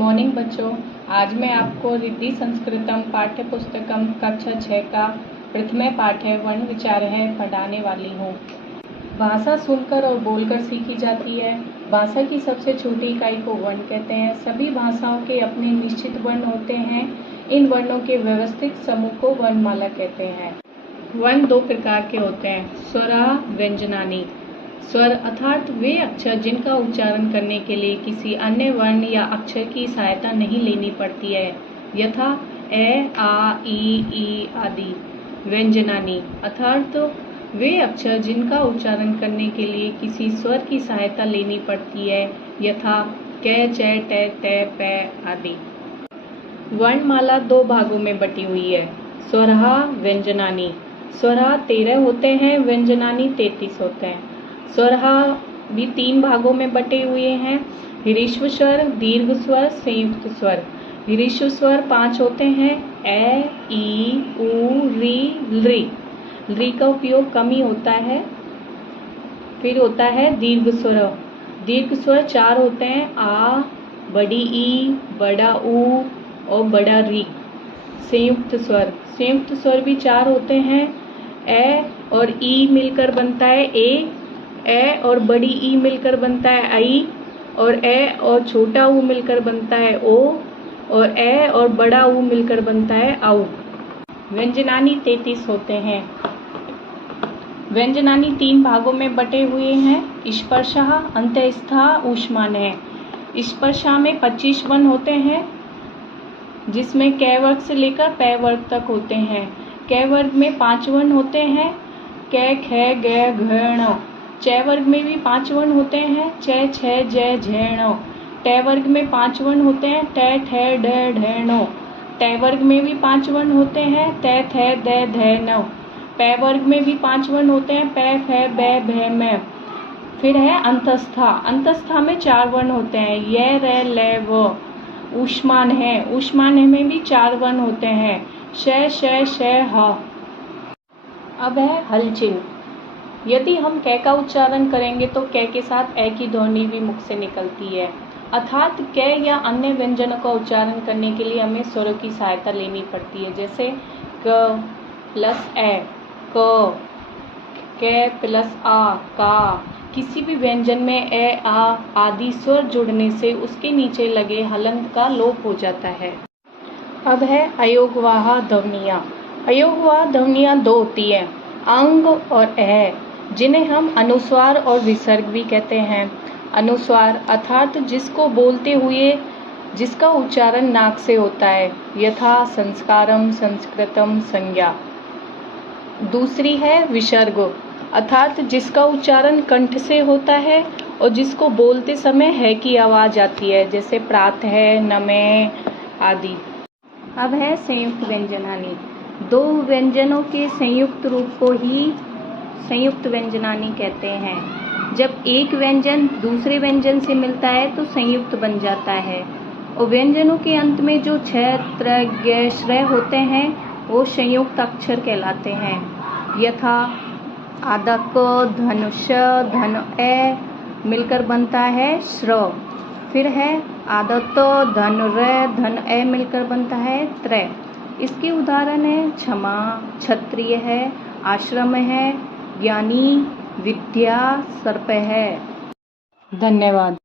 Morning बच्चों, आज मैं आपको रिद्धि संस्कृतम पाठ्य पुस्तकम कक्षा 6 का प्रथम पाठ है वर्ण विचार है पढ़ाने वाली हूँ। भाषा सुनकर और बोलकर सीखी जाती है। भाषा की सबसे छोटी इकाई को वर्ण कहते हैं। सभी भाषाओं के अपने निश्चित वर्ण होते हैं। इन वर्णों के व्यवस्थित समूह को वर्णमाला कहते हैं। वर्ण दो प्रकार के होते हैं, स्वरा व्यंजनानी। स्वर अर्थात वे अक्षर जिनका उच्चारण करने के लिए किसी अन्य वर्ण या अक्षर की सहायता नहीं लेनी पड़ती है, यथा ए, आ, ई आदि। व्यंजनानी अर्थात वे अक्षर जिनका उच्चारण करने के लिए किसी स्वर की सहायता लेनी पड़ती है, यथा क, च, ट, त, प आदि। वर्णमाला दो भागों में बटी हुई है, स्वरा व्यंजनानी। स्वरा 13 होते हैं, व्यंजनानी 33 होते हैं। स्वरा भी 3 भागों में बटे हुए हैं, ह्रीश्व स्वर, दीर्घ स्वर, संयुक्त स्वर। ह्रीश्व स्वर 5 होते हैं, ए, ई, उ, री, लृ। लृ का उपयोग कम ही होता है। फिर होता है दीर्घ स्वर। दीर्घ स्वर 4 होते हैं, आ, बड़ी ई, बड़ा उ और बड़ा री। संयुक्त स्वर। संयुक्त स्वर भी 4 होते हैं, ए और ई मिलकर बनता है ए और बड़ी ई मिलकर बनता है आई, और ए और छोटा ऊ मिलकर बनता है ओ, और ए और बड़ा ऊ मिलकर बनता है आउ। व्यंजनानी 33 होते हैं। व्यंजनानी 3 भागों में बटे हुए हैं, स्पर्शः, अंतःस्थः, ऊष्मान्यः। स्पर्शः में 25 वर्ण होते हैं, जिसमें क वर्ग से लेकर प वर्ग तक होते हैं। क वर्ग में 5 वर्ण होते हैं, क, ख, ग, घ, ण। च वर्ग में भी 5 वर्ण होते हैं, च, छ, ज, झ, ण। ट वर्ग में 5 वर्ण होते हैं, ट, ठ, ड, ढ, ण। ट वर्ग में भी 5 वर्ण होते हैं, त, थ, द, ध, न। प वर्ग में भी 5 वर्ण होते हैं, प, फ, ब, भ, म। फिर है अंतस्था। अंतस्था में 4 वर्ण होते हैं, य, र, ल, व। ऊष्मान है। ऊष्मान में भी 4 वर्ण होते हैं, श, श, श, ह। अब है हल चिन्ह। यदि हम क का उच्चारण करेंगे तो क के साथ ए की ध्वनि भी मुख से निकलती है, अर्थात क या अन्य व्यंजनों का उच्चारण करने के लिए हमें स्वरों की सहायता लेनी पड़ती है, जैसे क प्लस ए क, क प्लस आ का। किसी भी व्यंजन में ए, आ आदि स्वर जुड़ने से उसके नीचे लगे हलंत का लोप हो जाता है। अब है अयोगवाह ध्वनियाँ। अयोगवाह ध्वनियाँ 2 होती है, अंग और ए, जिन्हें हम अनुस्वार और विसर्ग भी कहते हैं। अनुस्वार अर्थात जिसको बोलते हुए जिसका उच्चारण नाक से होता है, यथा संस्कारम, संस्कृतम, संज्ञा। दूसरी है विसर्ग अर्थात जिसका उच्चारण कंठ से होता है और जिसको बोलते समय है की आवाज आती है, जैसे प्रात है, नमे आदि। अब है संयुक्त व्यंजनानी। 2 व्यंजनों के संयुक्त रूप को ही संयुक्त व्यंजनानी कहते हैं। जब एक व्यंजन दूसरे व्यंजन से मिलता है तो संयुक्त बन जाता है, और व्यंजनों के अंत में जो छ, त्र, ज्ञ, श्रय होते हैं वो संयुक्त अक्षर कहलाते हैं, यथा आदक, धनुष, धन ए मिलकर बनता है श्र। फिर है आदत, धन र, धन ए मिलकर बनता है त्र। इसके उदाहरण है क्षमा, क्षत्रिय है, आश्रम है, ज्ञानी, विद्या, सर्प है। धन्यवाद।